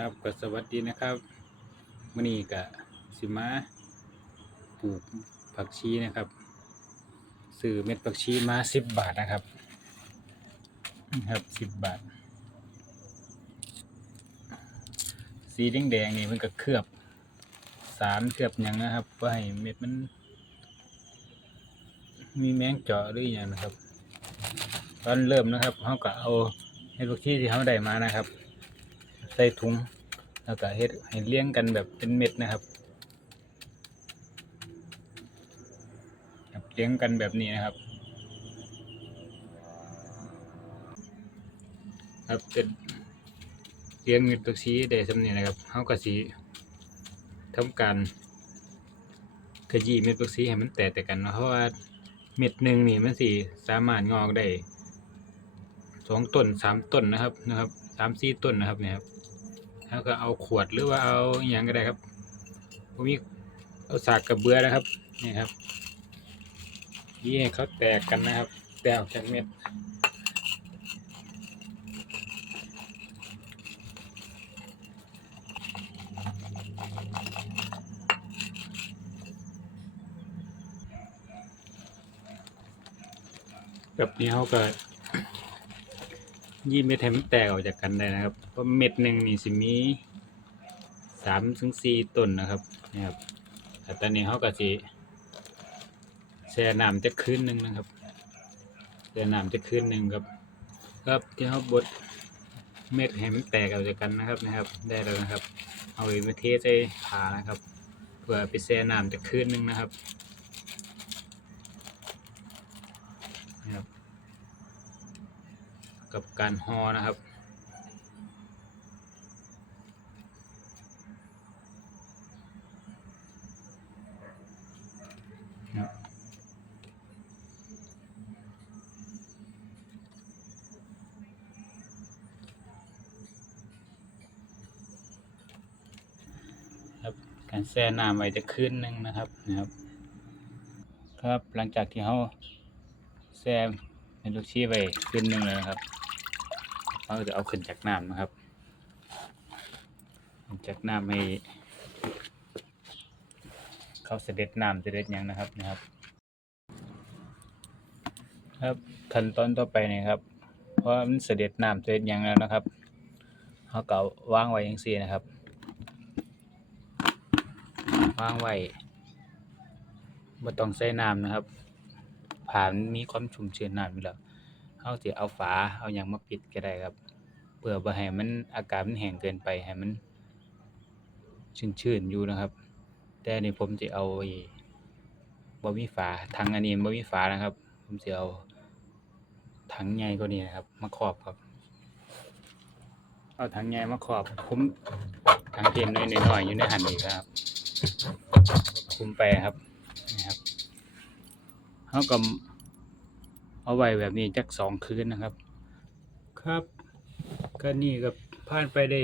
ครับก็สวัสดีนะครับมื้อนี้ก็สิมาปลูกผักชีนะครับซื้อเม็ดผักชีมา10บบาทนะครับนะครับ10บบาท สีแดงๆนี่มันก็เคลือบสารเคลือบหยังนะครับเพื่อให้เม็ดมัน มีแมงเจาะหรืออย่างนะครับ ตอนเริ่มนะครับเขาก็เอาเม็ดผักชีที่เขาได้มานะครับ ใส่ถุง แล้วก็เฮ็ดให้เลี้ยงกันแบบเป็นเม็ดนะครับครับเลี้ยงกันแบบนี้นะครับ ครับเป็นเลี้ยงเม็ดผักชีได้สำเนีนะครับเฮาก็สิทำการขยี้เม็ดผักชีให้มันแตกแต่กันเนาะเพราะว่าเม็ดหนึ่งนี่มันสิสามารถงอกได้สองต้นสามต้นนะครับนะครับ สามสี่ต้นนะครับเนี่ยครับแล้วก็เอาขวดหรือว่าเอาอย่างก็ได้ครับผมมีเอาสากกระเบือนะครับนี่ครับยี่ให้เขาแตกกันนะครับ แตกออกจากเม็ดแบบนี้เขาก็ ยี่เม็ดให้มันแตกออกจากกันได้นะครับ เพราะเม็ดหนึ่งนี่สิมีสามถึงสี่ต้นนะครับนี่ครับแต่ตอนนี้เขาก็สิแช่น้ำจะคืนหนึ่งนะครับแช่น้ำจะคืนหนึ่งครับ ครับที่เขาบดเม็ดให้มันแตกออกจากกันนะครับนะครับ ได้แล้วนะครับ เอาไปมาเทใส่ผานะครับ เพื่อไปแช่น้ำจะคืนหนึ่งนะครับ กับการห่อนะครับครับการแช่น้ำไว้จะคืนหนึ่งนะครับนะครับ ครับหลังจากที่เขาแช่เป็นลูกชีไว้คืนหนึ่งแล้วนะครับ เราจะเอาขึ้นจากน้ำนะครับจากน้ำให้เขาเสด็จน้ำเสด็จยังนะครับนะครับ ครับขั้นตอนต่อไปนี่ครับ เพราะมันเสด็จน้ำเสด็จยังแล้วนะครับเขาเก็เอาวางไว้ย่างสี่นะครับวางไว้ไม่ต้องใส่น้ำนะครับผ่านมีความชุ่มชื้นน้ำอยู่แล้ว เขาจะเอาฝาเอาหยังมาปิดก็ได้ครับ เพื่อบ่ให้มันอากาศมันแห้งเกินไปให้มัน ชื้นๆอยู่นะครับ แต่อันนี่ผมจะเอาบ่มีฝาถังอันนี้บ่มีฝานะครับ ผมจะเอาถังใหญ่กว่านี้นะครับ มาครอบครับเอาถังใหญ่มาครอบคุ้มถังเทียนน้อยๆอยู่ในหันอีกครับคุ้มไปครับนะครับเขาก็ เอาไว้แบบนี้จักสองคืนนะครับ ครับก็นี่ก็ผ่านไปได้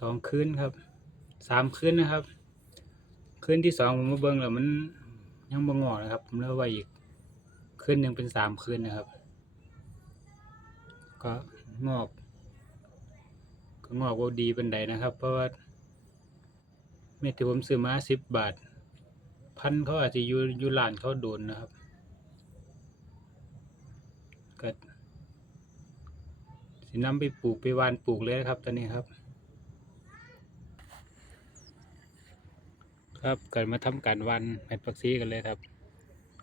สองคืนครับสามคืนนะครับ คืนที่สองผมมาเบิ่งแล้วมันยังบ่งอกนะครับ ผมเลยเอาไว้อีกคืนหนึ่งเป็นสามคืนนะครับ ก็งอก ก็งอกว่าดีเป็นใดนะครับ เพราะว่าเม็ดที่ผมซื้อมาสิบบาท พันเขาอาจจะอยู่อยู่ร้านเขาโดนนะครับ ก็สินำไปปลูกไปวานปลูกเลยนะครับตอนนี้ครับ ครับเกิดมาทำการวันเม็ดปักซีกันเลยครับ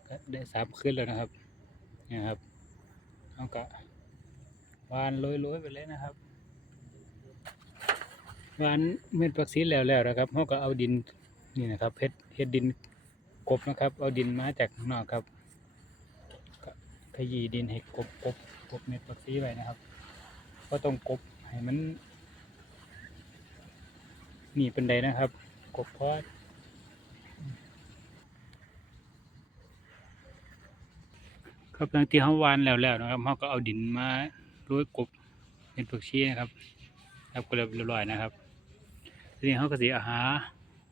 ก็ได้สามขึ้นแล้วนะครับเนี่ยครับเอากะวานโรยๆไปเลยนะครับวานเม็ดผักชีแล้วแล้วนะครับเขาก็เอาดินนี่นะครับเฮ็ดเฮ็ดดินกบนะครับ เอาดินมาจากข้างนอกครับ ขยี้ดินให้กบกบกบเม็ดผักชีไว้นะครับ ก็ต้องกบให้มันหนีเป็นใดนะครับ กบเพราะครับหลังที่เขาวานแล้วแล้วนะครับเขาก็เอาดินมาโรยกบเม็ดผักชีนะครับครับก็เรียบร้อยนะครับทีนี้เขาก็สิเอาหา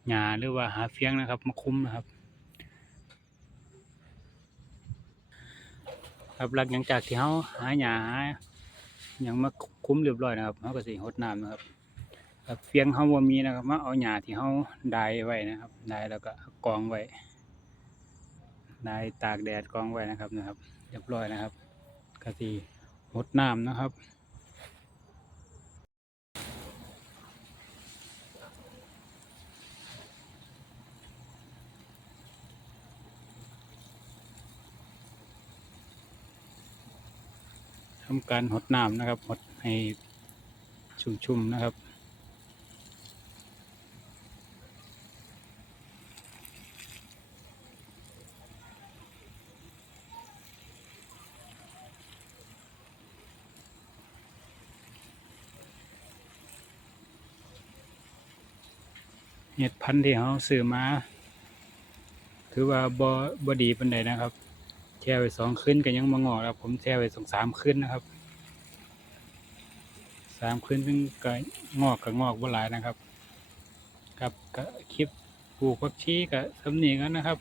หญ้าหรือว่าหาเฟียงนะครับ มาคุ้มนะครับ ครับหลังจากที่เขาหาหญ้าหายยังมาคุ้มเรียบร้อยนะครับเขาก็สิหดน้ำนะครับครับเฟียงเขาบ่มีนะครับมาเอาหญ้าที่เขาได้ไว้นะครับได้แล้วก็กองไว้ได้ตากแดดกองไว้นะครับนะครับ เรียบร้อยนะครับก็สิหดน้ำนะครับ ทำการหดน้ำนะครับหดให้ชุ่มๆนะครับเห็ดพันธุ์ที่เขาซื้อมา ถือว่าบ่บดีปานใดนะครับ ช่ไว้สองคืนก็ยังมางอกแล้วผมแช่ไว้สองสามคืนนะครับสามคืนถึงก็งอกก็งอกบ่หลายนะครับ กับคลิปปลูกผักชีกับสำนีกันนะครับ